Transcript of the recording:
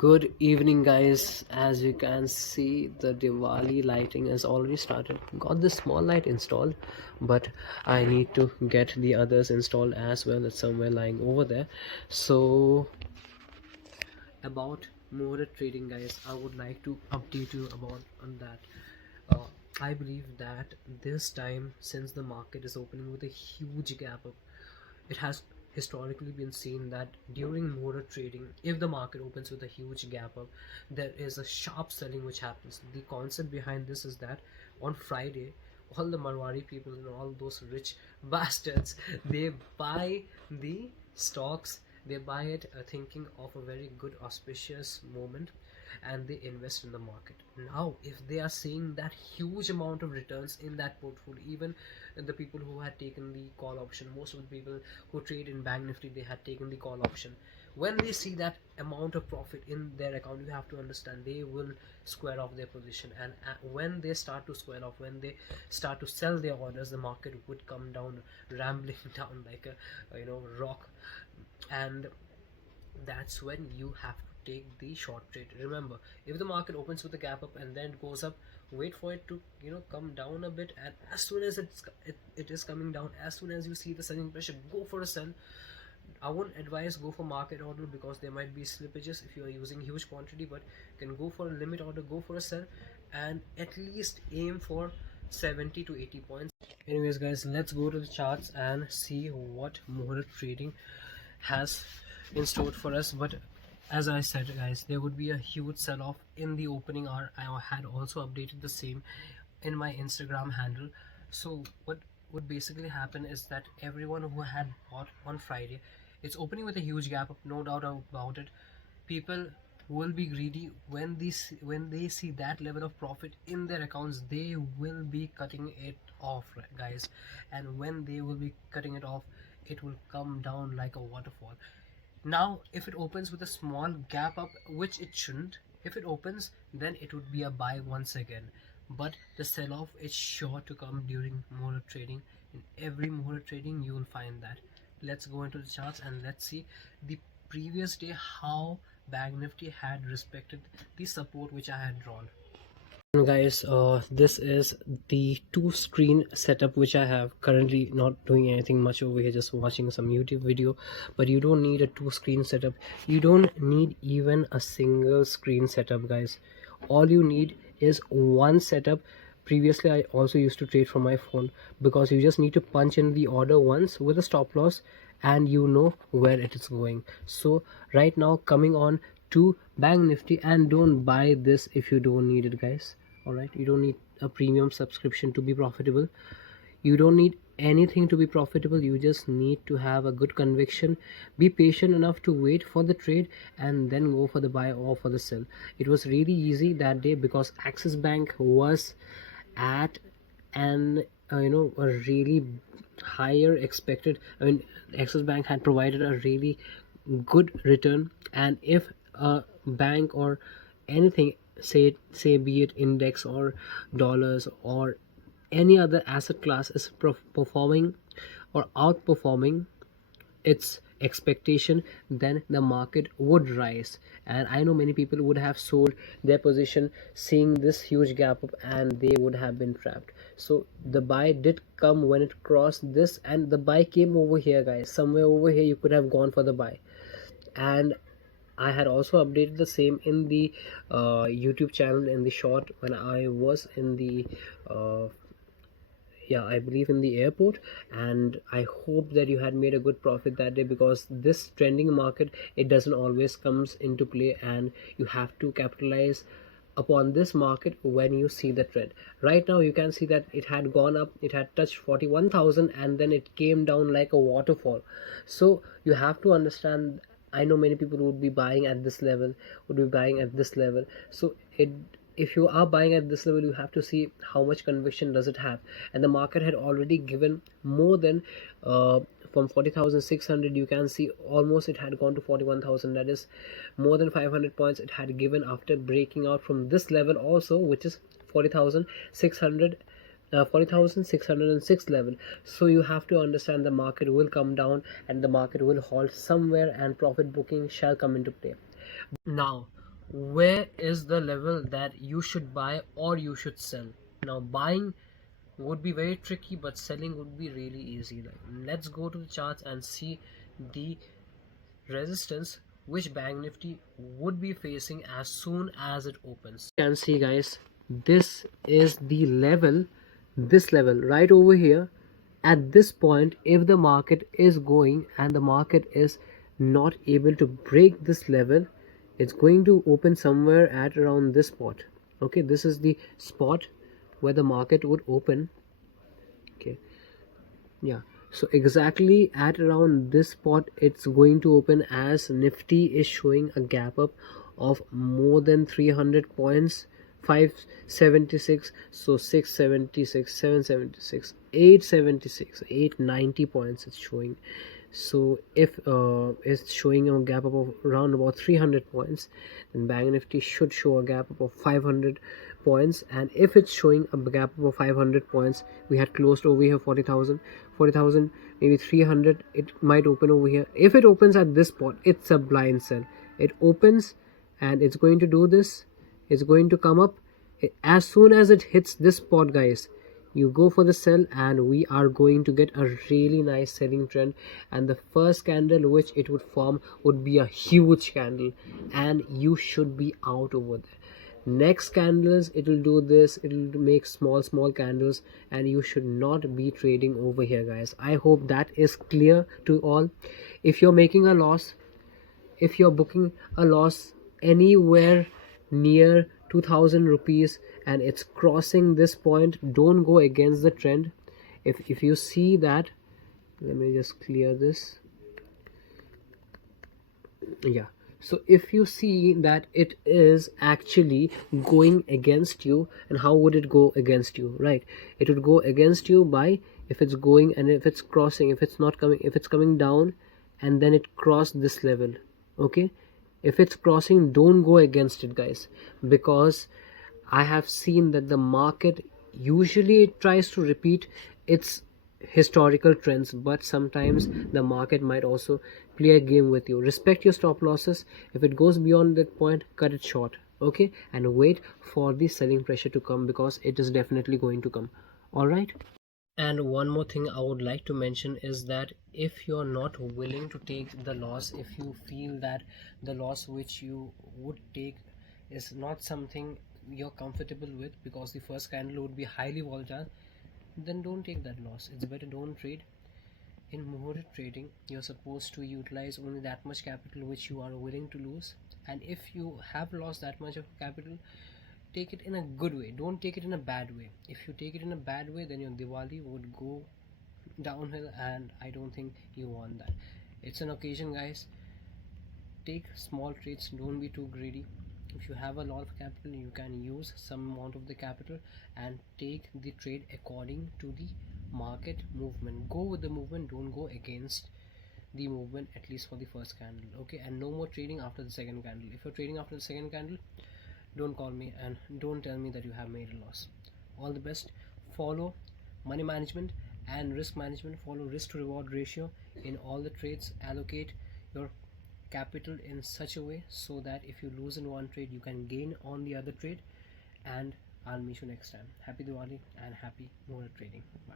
Good evening, guys. As you can see, the Diwali lighting has already started. Got the small light installed, but I need to get the others installed as well. It's somewhere lying over there. So about muhurat trading, guys, I would like to update you about on that. uh, I believe that this time, since the market is opening with a huge gap up, it has historically been seen that during muhurat trading, if the market opens with a huge gap up, there is a sharp selling which happens. The concept behind this is that on Friday, all the Marwari people and all those rich bastards, they buy the stocks, they buy it thinking of a very good auspicious moment, and they invest in the market. Now if they are seeing that huge amount of returns in that portfolio, even the people who had taken the call option, most of the people who trade in bank nifty, they had taken the call option. When they see that amount of profit in their account, you have to understand they will square off their position. And when they start to square off, when they start to sell their orders, the market would come down, rambling down like a rock. And that's when you have to take the short trade. Remember, if the market opens with a gap up and then it goes up, wait for it to come down a bit, and as soon as it is coming down, as soon as you see the selling pressure, go for a sell. I won't advise go for market order because there might be slippages if you are using huge quantity, but you can go for a limit order, go for a sell, and at least aim for 70 to 80 points. Anyways, guys, let's go to the charts and see what muhurat trading has in store for us. But as I said, guys, there would be a huge sell-off in the opening hour. I had also updated the same in my Instagram handle. So what would basically happen is that everyone who had bought on Friday, it's opening with a huge gap up, no doubt about it. People will be greedy when they see that level of profit in their accounts. They will be cutting it off, guys, and when they will be cutting it off, it will come down like a waterfall. Now if it opens with a small gap up, which it shouldn't, if it opens, then it would be a buy once again. But the sell-off is sure to come during muhurat trading. In every muhurat trading you will find that. Let's go into the charts and let's see the previous day how bank nifty had respected the support which I had drawn. Guys, this is the two screen setup which I have currently. Not doing anything much over here, just watching some YouTube video. But you don't need a two screen setup, you don't need even a single screen setup, guys. All you need is one setup. Previously I also used to trade from my phone, because you just need to punch in the order once with a stop loss and you know where it is going. So right now, coming on to bank nifty, and don't buy this if you don't need it, guys. All right, you don't need a premium subscription to be profitable. You don't need anything to be profitable. You just need to have a good conviction, be patient enough to wait for the trade, and then go for the buy or for the sell. It was really easy that day because Axis Bank was at an a really higher expected. I mean, Axis Bank had provided a really good return, and if a bank or anything, say be it index or dollars or any other asset class, is performing or outperforming its expectation, then the market would rise. And I know many people would have sold their position seeing this huge gap up, and they would have been trapped. So the buy did come when it crossed this, and the buy came over here, guys. Somewhere over here you could have gone for the buy. And I had also updated the same in the YouTube channel in the short when I was in the yeah, I believe in the airport. And I hope that you had made a good profit that day, because this trending market, it doesn't always comes into play, and you have to capitalize upon this market when you see the trend. Right now you can see that it had gone up, it had touched 41,000, and then it came down like a waterfall. So you have to understand, I know many people would be buying at this level, would be buying at this level. So if you are buying at this level, you have to see how much conviction does it have. And the market had already given more than from 40,600, you can see almost it had gone to 41,000. That is more than 500 points it had given after breaking out from this level also, which is 40,600, 40,606 level. So you have to understand the market will come down and the market will halt somewhere, and profit booking shall come into play. Now where is the level that you should buy or you should sell. Now buying would be very tricky, but selling would be really easy. Let's go to the charts and see the resistance which bank nifty would be facing as soon as it opens. You can see guys, this is the level, this level right over here. At this point, if the market is going and the market is not able to break this level, it's going to open somewhere at around this spot. Okay, this is the spot where the market would open. Okay, yeah, so exactly at around this spot it's going to open, as nifty is showing a gap up of more than 300 points. 576, so 676, 776, 876, 890 points it's showing. So if it's showing a gap up of around about 300 points, then bank nifty should show a gap up of 500 points. And if it's showing a gap up of 500 points, we had closed over here 40,000, maybe 300, it might open over here. If it opens at this spot, it's a blind sell. It opens and it's going to do this, it's going to come up. As soon as it hits this spot guys, you go for the sell, and we are going to get a really nice selling trend. And the first candle which it would form would be a huge candle, and you should be out over there. Next candles, it will do this, it will make small candles, and you should not be trading over here guys. I hope that is clear to all. If you're making a loss, if you're booking a loss anywhere near 2000 rupees and it's crossing this point, don't go against the trend. If you see that, let me just clear this. Yeah, so if you see that it is actually going against you, and how would it go against you, right? It would go against you by, if it's going and if it's crossing, if it's not coming, if it's coming down and then it crossed this level. Okay, if it's crossing, don't go against it guys, because I have seen that the market usually tries to repeat its historical trends, but sometimes the market might also play a game with you. Respect your stop losses. If it goes beyond that point, cut it short. Okay, and wait for the selling pressure to come, because it is definitely going to come. All right. And one more thing I would like to mention is that if you're not willing to take the loss, if you feel that the loss which you would take is not something you're comfortable with, because the first candle would be highly volatile, then don't take that loss. It's better don't trade. In muhurat trading, you're supposed to utilize only that much capital which you are willing to lose. And if you have lost that much of capital, take it in a good way, don't take it in a bad way. If you take it in a bad way, then your Diwali would go downhill, and I don't think you want that. It's an occasion guys. Take small trades, don't be too greedy. If you have a lot of capital, you can use some amount of the capital and take the trade according to the market movement. Go with the movement, don't go against the movement, at least for the first candle. Okay, and no more trading after the second candle. If you're trading after the second candle, don't call me and don't tell me that you have made a loss. All the best. Follow money management and risk management. Follow risk to reward ratio in all the trades. Allocate your capital in such a way so that if you lose in one trade, you can gain on the other trade. And I'll meet you next time. Happy Diwali and happy more trading. Bye.